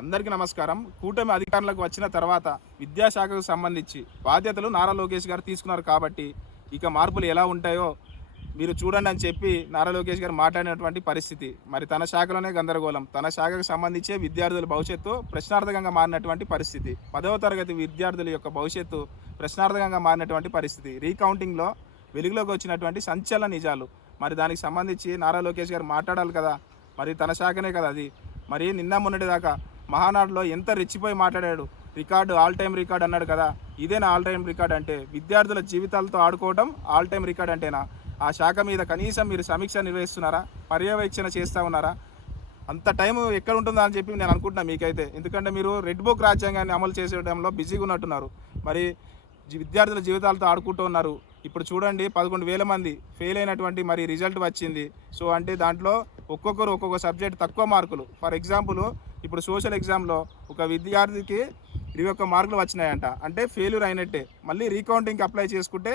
అందరికీ నమస్కారం. కూటమి అధికారంలోకి వచ్చిన తర్వాత విద్యాశాఖకు సంబంధించి బాధ్యతలు నారా లోకేష్ గారు తీసుకున్నారు కాబట్టి ఇక మార్పులు ఎలా ఉంటాయో మీరు చూడండి అని చెప్పి నారా లోకేష్ గారు మాట్లాడినటువంటి పరిస్థితి. మరి తన శాఖలోనే గందరగోళం, తన శాఖకు సంబంధించే విద్యార్థుల భవిష్యత్తు ప్రశ్నార్థకంగా మారినటువంటి పరిస్థితి. 10వ తరగతి విద్యార్థుల యొక్క భవిష్యత్తు ప్రశ్నార్థకంగా మారినటువంటి పరిస్థితి. రీకౌంటింగ్లో వెలుగులోకి వచ్చినటువంటి సంచలన నిజాలు. మరి దానికి సంబంధించి నారా లోకేష్ గారు మాట్లాడాలి కదా, మరి తన శాఖనే కదా అది. మరి నిన్న మొన్నటి దాకా మహానాడులో ఎంత రెచ్చిపోయి మాట్లాడాడు. రికార్డు ఆల్ టైమ్ రికార్డ్ అన్నాడు కదా, ఇదేనా ఆల్ టైమ్ రికార్డ్ అంటే? విద్యార్థుల జీవితాలతో ఆడుకోవడం ఆల్ టైమ్ రికార్డ్ అంటేనా? ఆ శాఖ మీద కనీసం మీరు సమీక్ష నిర్వహిస్తున్నారా, పర్యవేక్షణ చేస్తూ ఉన్నారా? అంత టైం ఎక్కడ ఉంటుందా అని చెప్పి నేను అనుకుంటున్నా మీకైతే. ఎందుకంటే మీరు రెడ్ బుక్ రాజ్యాంగాన్ని అమలు చేసేయడంలో బిజీగా ఉన్నట్టున్నారు. మరి విద్యార్థుల జీవితాలతో ఆడుకుంటూ ఉన్నారు. ఇప్పుడు చూడండి 11,000 మంది ఫెయిల్ అయినటువంటి మరి రిజల్ట్ వచ్చింది. సో అంటే దాంట్లో ఒక్కొక్కరు ఒక్కొక్క సబ్జెక్ట్ తక్కువ మార్కులు. ఫర్ ఎగ్జాంపుల్ ఇప్పుడు సోషల్ ఎగ్జామ్లో ఒక విద్యార్థికి 21 మార్కులు వచ్చినాయంట, అంటే ఫెయిల్యూర్ అయినట్టే. మళ్ళీ రీకౌంటింగ్కి అప్లై చేసుకుంటే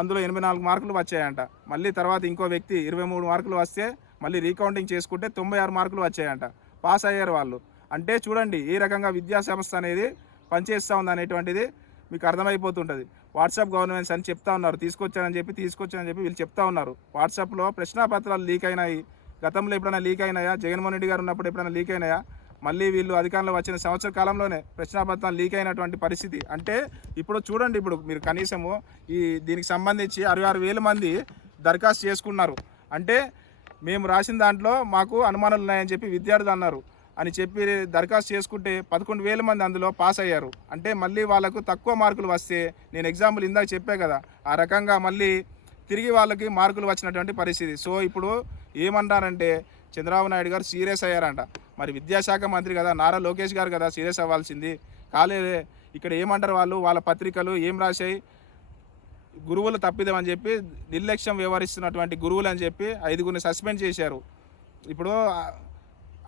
అందులో 84 మార్కులు వచ్చాయంట. మళ్ళీ తర్వాత ఇంకో వ్యక్తి 23 మార్కులు వస్తే మళ్ళీ రీకౌంటింగ్ చేసుకుంటే 96 మార్కులు వచ్చాయంట. పాస్ అయ్యారు వాళ్ళు. అంటే చూడండి ఏ రకంగా విద్యా సంస్థ అనేది పనిచేస్తూ ఉంది అనేటువంటిది మీకు అర్థమైపోతుంటుంది. వాట్సాప్ గవర్నమెంట్స్ అని చెప్తా ఉన్నారు, తీసుకొచ్చానని చెప్పి వీళ్ళు చెప్తా ఉన్నారు. వాట్సాప్లో ప్రశ్నాపత్రాలు లీక్ అయినాయి. గతంలో ఎప్పుడైనా లీక్ అయినాయా? జగన్మోహన్ రెడ్డి గారు ఉన్నప్పుడు ఎప్పుడైనా లీక్ అయినాయా? మళ్ళీ వీళ్ళు అధికారంలో వచ్చిన సంవత్సర కాలంలోనే ప్రశ్నాపత్రాలు లీక్ అయినటువంటి పరిస్థితి. అంటే ఇప్పుడు చూడండి, ఇప్పుడు మీరు కనీసము దీనికి సంబంధించి 66,000 మంది దరఖాస్తు చేసుకున్నారు. అంటే మేము రాసిన దాంట్లో మాకు అనుమానాలు ఉన్నాయని చెప్పి విద్యార్థులు అన్నారు అని చెప్పి దరఖాస్తు చేసుకుంటే 11,000 మంది అందులో పాస్ అయ్యారు. అంటే మళ్ళీ వాళ్ళకు తక్కువ మార్కులు వస్తే, నేను ఎగ్జాంపుల్ ఇందాక చెప్పే కదా, ఆ రకంగా మళ్ళీ తిరిగి వాళ్ళకి మార్కులు వచ్చినటువంటి పరిస్థితి. సో ఇప్పుడు ఏమంటారంటే చంద్రబాబు నాయుడు గారు సీరియస్ అయ్యారంట. మరి విద్యాశాఖ మంత్రి కదా, నారా లోకేష్ గారు కదా సీరియస్ అవ్వాల్సింది. కాలేదే. ఇక్కడ ఏమంటారు వాళ్ళ పత్రికలు ఏం రాశాయి? గురువులు తప్పిదమని చెప్పి నిర్లక్ష్యం వ్యవహరిస్తున్నటువంటి గురువులు అని చెప్పి 5గురిని సస్పెండ్ చేశారు. ఇప్పుడు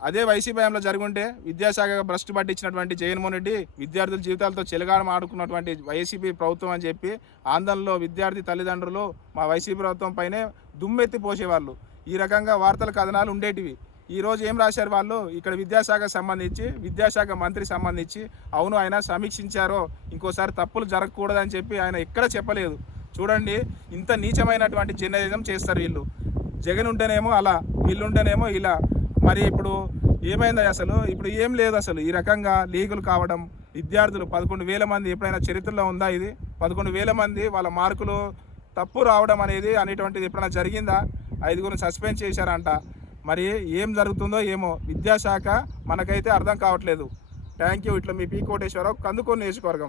అదే వైసీపీ హయాంలో జరుగుంటే విద్యాశాఖ భ్రష్టు పట్టించినటువంటి జగన్మోహన్ రెడ్డి విద్యార్థుల జీవితాలతో చెలగాడం ఆడుకున్నటువంటి వైసీపీ ప్రభుత్వం అని చెప్పి ఆందోళనలో విద్యార్థి తల్లిదండ్రులు మా వైసీపీ ప్రభుత్వం పైనే దుమ్మెత్తి పోసేవాళ్ళు. ఈ రకంగా వార్తల కథనాలు ఉండేటివి. ఈరోజు ఏం రాశారు వాళ్ళు? ఇక్కడ విద్యాశాఖకు సంబంధించి విద్యాశాఖ మంత్రి సంబంధించి అవును ఆయన సమీక్షించారో, ఇంకోసారి తప్పులు జరగకూడదని చెప్పి ఆయన ఎక్కడ చెప్పలేదు. చూడండి, ఇంత నీచమైనటువంటి జర్నలిజం చేస్తారు వీళ్ళు. జగన్ ఉంటేనేమో అలా, వీళ్ళు ఉంటేనేమో ఇలా. మరి ఇప్పుడు ఏమైంది అసలు? ఇప్పుడు ఏం లేదు అసలు. ఈ రకంగా లీగులు కావడం, విద్యార్థులు 11,000 మంది ఎప్పుడైనా చరిత్రలో ఉందా ఇది? 11,000 మంది వాళ్ళ మార్కులు తప్పు రావడం అనేటువంటిది ఎప్పుడైనా జరిగిందా? 5గురిని సస్పెండ్ చేశారంట. మరి ఏం జరుగుతుందో ఏమో విద్యాశాఖ మనకైతే అర్థం కావట్లేదు. Thank you. ఇట్లా మీ పి కోటేశ్వరరావు, కందుకూరు నియోజకవర్గం.